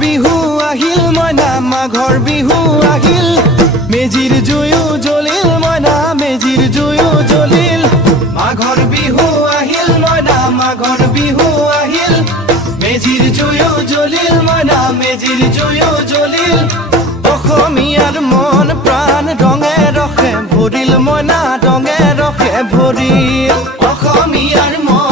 বিহু আহিল মইনা মাঘৰ বিহু আহিল মেজিৰ জুয়ো জ্বলিল মইনা মেজিৰ জুয়ো জ্বলিল মাঘৰ বিহু আহিল মইনা মাঘৰ বিহু আহিল মেজিৰ জুয়ো জ্বলিল মইনা মেজিৰ জুয়ো জ্বলিল অসমীয়াৰ মন প্ৰাণ ৰঙে ৰসে ভৰিল মইনা ৰঙে ৰসে ভৰিল অসমীয়াৰ মন